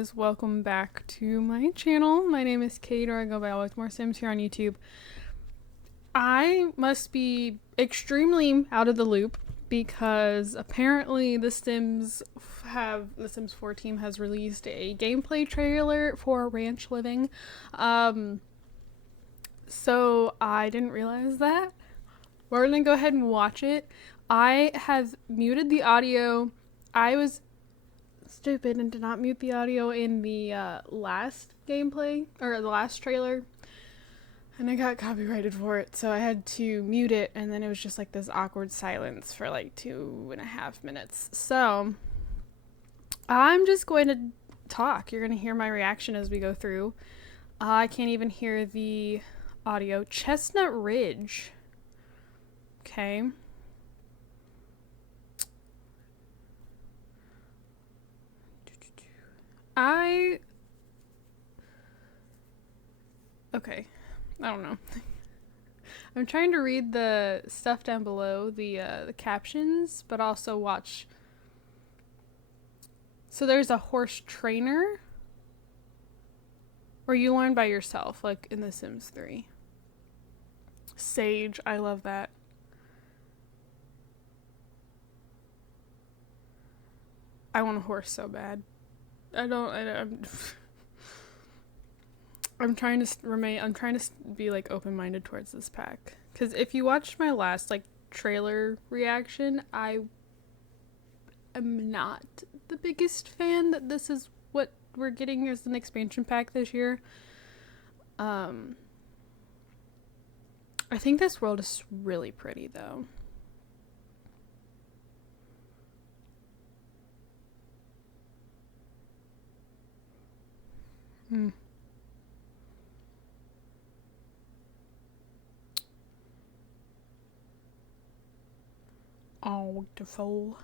guys, welcome back to my channel. My name is Kate, or I go by AlwaysMoreSims here on YouTube. I must be extremely out of the loop because apparently the Sims 4 team has released a gameplay trailer for Ranch Living. So I didn't realize that. We're gonna go ahead and watch it. I have muted the audio. I was stupid and did not mute the audio in the last gameplay, or the last trailer, and I got copyrighted for it, so I had to mute it, and then it was just like this awkward silence for like 2.5 minutes. So I'm just going to talk. You're going to hear my reaction as we go through. I can't even hear the audio. Chestnut Ridge. Okay. Okay, I don't know. I'm trying to read the stuff down below, the captions, but also watch. So there's a horse trainer, or you learn by yourself, like in The Sims 3. Sage, I love that. I want a horse so bad. I'm trying to be like open-minded towards this pack, because if you watched my last like trailer reaction, I am not the biggest fan that this is what we're getting as an expansion pack this year. I think this world is really pretty though. Oh, beautiful.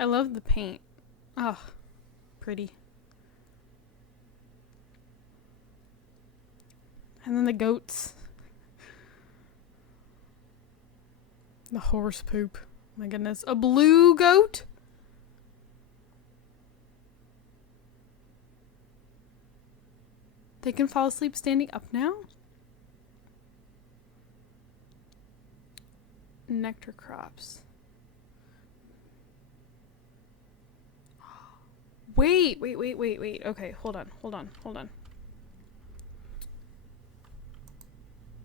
I love the paint. Oh, pretty. And then the goats. The horse poop. My goodness. A blue goat? They can fall asleep standing up now? Nectar crops. Wait. Okay, hold on.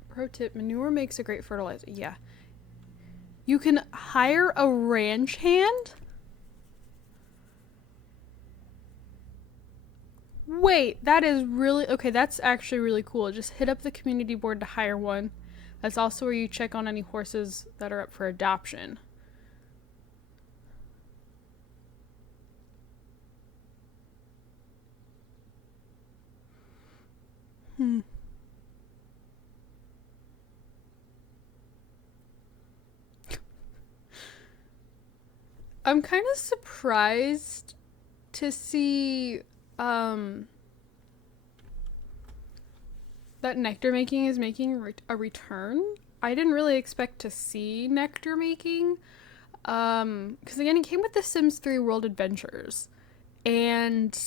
Pro tip, manure makes a great fertilizer. Yeah. You can hire a ranch hand? Wait, that is really... Okay, that's actually really cool. Just hit up the community board to hire one. That's also where you check on any horses that are up for adoption. I'm kind of surprised to see that nectar making is making a return. I didn't really expect to see nectar making, because again, it came with the Sims 3 World Adventures, and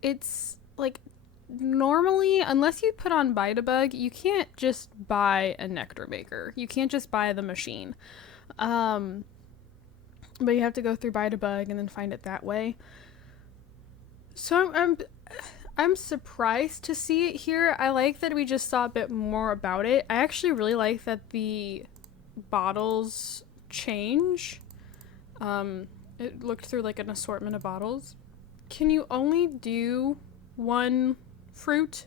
it's like normally, unless you put on Buy to Bug, you can't just buy a nectar maker. You can't just buy the machine, but you have to go through Buy to Bug and then find it that way. So I'm surprised to see it here. I like that we just saw a bit more about it. I actually really like that the bottles change. It looked through like an assortment of bottles. Can you only do one fruit?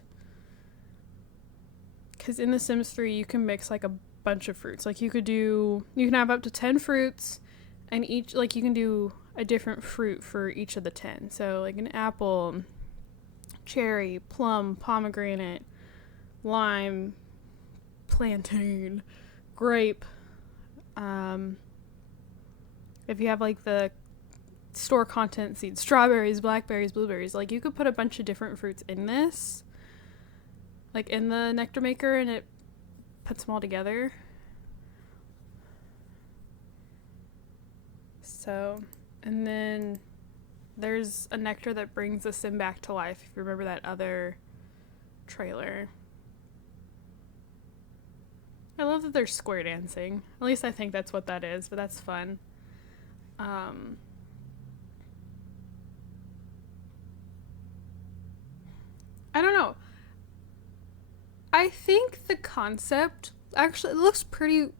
Because in The Sims 3 you can mix like a bunch of fruits. Like you can have up to 10 fruits, and each, like, you can do a different fruit for each of the 10. So like an apple, cherry, plum, pomegranate, lime, plantain, grape. If you have like the store content seeds, strawberries, blackberries, blueberries, like you could put a bunch of different fruits in this, like in the nectar maker, and it puts them all together. So, and then there's a nectar that brings the sim back to life, if you remember that other trailer. I love that they're square dancing. At least I think that's what that is, but that's fun. I don't know. I think the concept actually looks pretty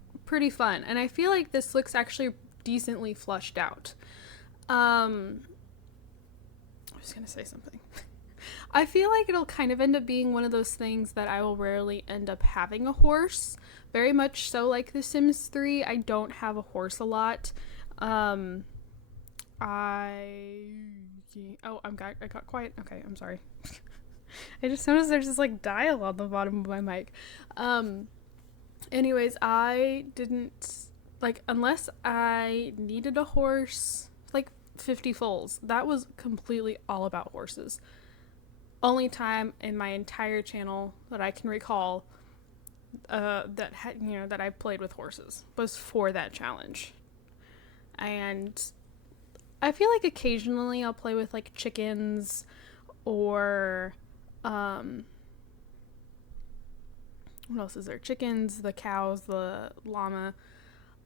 fun, and I feel like this looks actually decently fleshed out. I was gonna say something. I feel like it'll kind of end up being one of those things that I will rarely end up having a horse. Very much so like The Sims 3. I don't have a horse a lot. I got quiet. Okay, I'm sorry. I just noticed there's this like dial on the bottom of my mic. Anyways, I didn't like unless I needed a horse, like 50 foals. That was completely all about horses. Only time in my entire channel that I can recall that I played with horses was for that challenge. And I feel like occasionally I'll play with like chickens or what else is there? Chickens, the cows, the llama.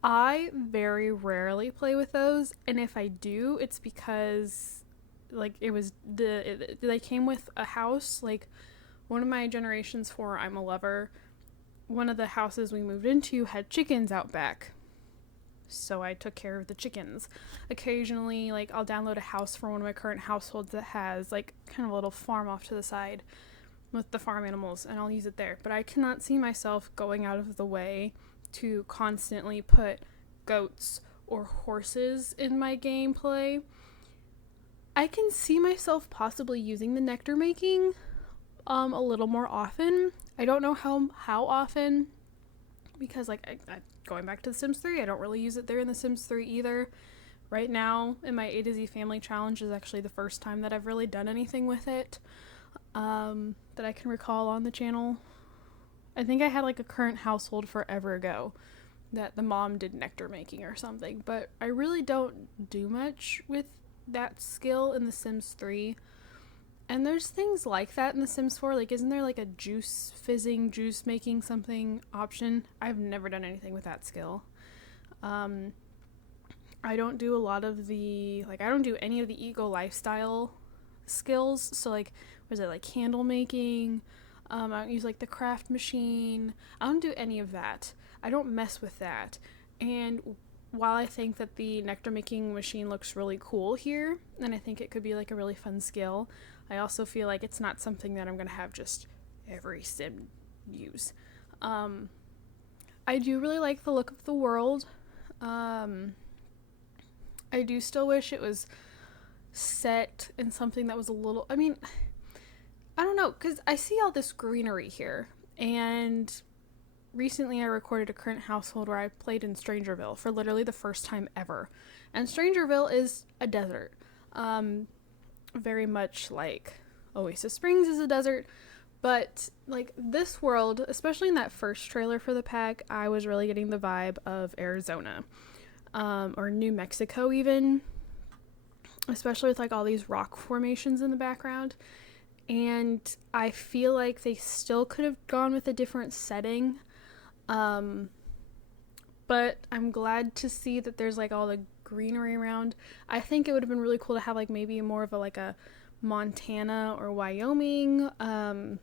I very rarely play with those, and if I do, it's because like they came with a house. Like one of my generations 4 I'm a Lover, one of the houses we moved into had chickens out back, so I took care of the chickens. Occasionally, like I'll download a house for one of my current households that has like kind of a little farm off to the side with the farm animals, and I'll use it there. But I cannot see myself going out of the way to constantly put goats or horses in my gameplay. I can see myself possibly using the nectar making a little more often. I don't know how often, because like I going back to The Sims 3, I don't really use it there in The Sims 3 either. Right now in my A to Z family challenge is actually the first time that I've really done anything with it that I can recall on the channel. I think I had like a current household forever ago that the mom did nectar making or something, but I really don't do much with that skill in The Sims 3. And there's things like that in The Sims 4. Like, isn't there like a juice making something option? I've never done anything with that skill. I don't do a lot of I don't do any of the ego lifestyle skills. So like, was it like candle making? I don't use like the craft machine. I don't do any of that. I don't mess with that. And while I think that the nectar making machine looks really cool here, and I think it could be like a really fun skill, I also feel like it's not something that I'm going to have just every sim use. I do really like the look of the world. I do still wish it was set in something that was a little, I mean, I don't know, because I see all this greenery here, and recently I recorded a current household where I played in Strangerville for literally the first time ever. And Strangerville is a desert. Very much like Oasis Springs is a desert. But like this world, especially in that first trailer for the pack, I was really getting the vibe of Arizona. Or New Mexico even. Especially with like all these rock formations in the background. And I feel like they still could have gone with a different setting. But I'm glad to see that there's like all the greenery around. I think it would have been really cool to have like maybe more of a Montana or Wyoming. I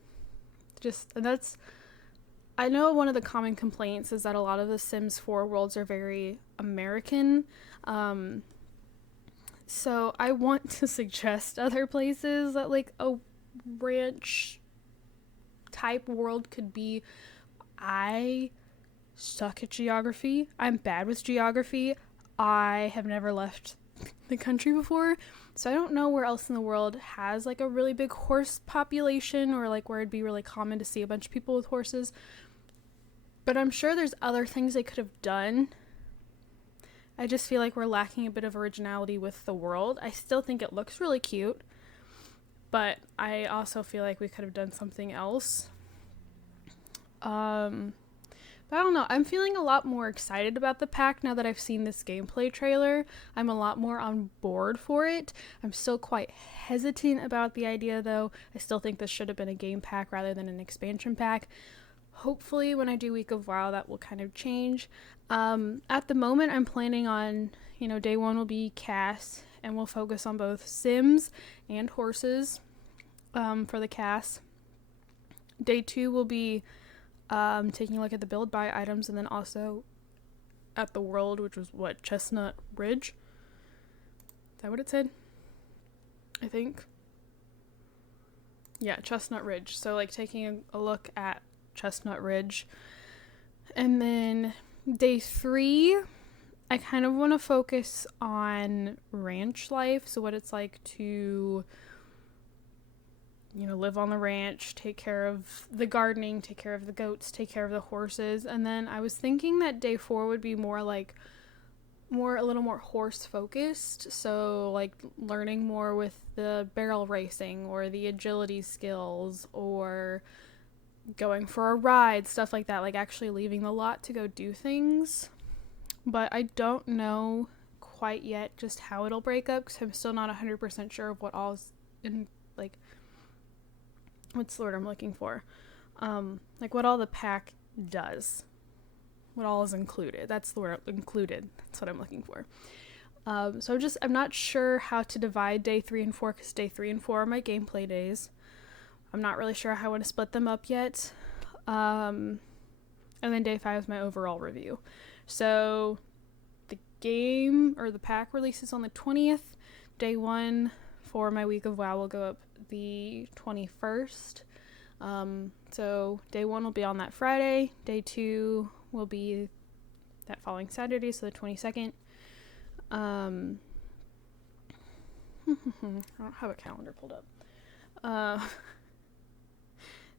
know one of the common complaints is that a lot of the Sims 4 worlds are very American. So I want to suggest other places that like a ranch type world could be. I suck at geography. I'm bad with geography. I have never left the country before, so I don't know where else in the world has like a really big horse population, or like where it'd be really common to see a bunch of people with horses. But I'm sure there's other things they could have done. I just feel like we're lacking a bit of originality with the world. I still think it looks really cute, but I also feel like we could have done something else. But I don't know, I'm feeling a lot more excited about the pack now that I've seen this gameplay trailer. I'm a lot more on board for it. I'm still quite hesitant about the idea though. I still think this should have been a game pack rather than an expansion pack. Hopefully when I do Week of WoW that will kind of change. At the moment I'm planning on, day 1 will be Cass, and we'll focus on both Sims and horses for the Cass. Day 2 will be taking a look at the build buy items, and then also at the world, which was Chestnut Ridge? Is that what it said? I think. Yeah, Chestnut Ridge. So like taking a look at Chestnut Ridge. And then day 3, I kind of want to focus on ranch life. So what it's like to live on the ranch, take care of the gardening, take care of the goats, take care of the horses. And then I was thinking that day 4 would be a little more horse focused. So like learning more with the barrel racing or the agility skills, or going for a ride, stuff like that, like actually leaving the lot to go do things. But I don't know quite yet just how it'll break up, because I'm still not 100% sure of what all is in, like, what's the word I'm looking for? Like what all the pack does. What all is included. That's the word, included. That's what I'm looking for. So I'm not sure how to divide day 3 and 4, because day 3 and 4 are my gameplay days. I'm not really sure how I want to split them up yet. And then day 5 is my overall review. So the game, or the pack, releases on the 20th. Day 1 for my Week of WoW will go up the 21st. So day 1 will be on that Friday. Day 2 will be that following Saturday, so the 22nd. I don't have a calendar pulled up.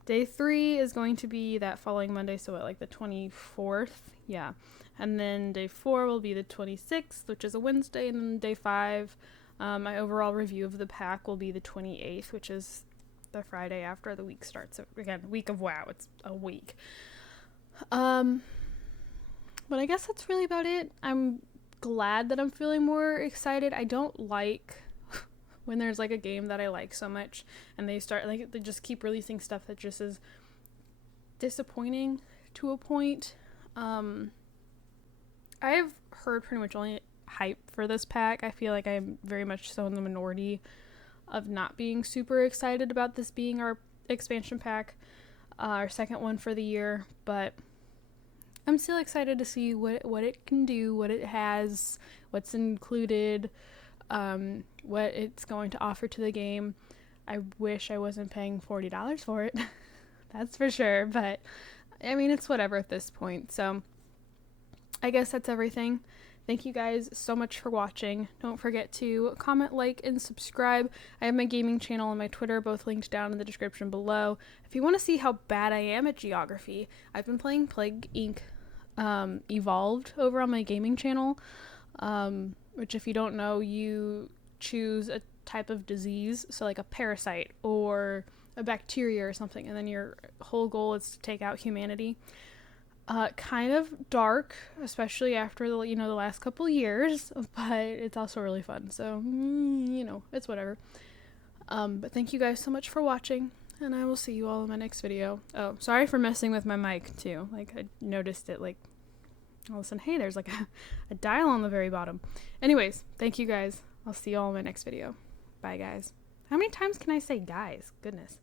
Day 3 is going to be that following Monday, so like the 24th? Yeah. And then day 4 will be the 26th, which is a Wednesday, and then day 5, my overall review of the pack will be the 28th, which is the Friday after the week starts. So again, Week of WoW, it's a week. But I guess that's really about it. I'm glad that I'm feeling more excited. I don't like when there's like a game that I like so much and they just keep releasing stuff that just is disappointing to a point. I've heard pretty much only hype for this pack. I feel like I'm very much so in the minority of not being super excited about this being our expansion pack, our second one for the year, but I'm still excited to see what it can do, what it has, what's included, what it's going to offer to the game. I wish I wasn't paying $40 for it. That's for sure, but I mean, it's whatever at this point. So I guess that's everything. Thank you guys so much for watching. Don't forget to comment, like, and subscribe. I have my gaming channel and my Twitter both linked down in the description below. If you want to see how bad I am at geography, I've been playing Plague Inc. Evolved over on my gaming channel, which, if you don't know, you choose a type of disease, so like a parasite or a bacteria or something, and then your whole goal is to take out humanity. Kind of dark, especially after the last couple years, but it's also really fun, so it's whatever. But thank you guys so much for watching, and I will see you all in my next video. Oh, sorry for messing with my mic too. Like, I noticed it, like, all of a sudden, hey, there's like a dial on the very bottom. Anyways, thank you guys. I'll see you all in my next video. Bye, guys. How many times can I say guys? Goodness.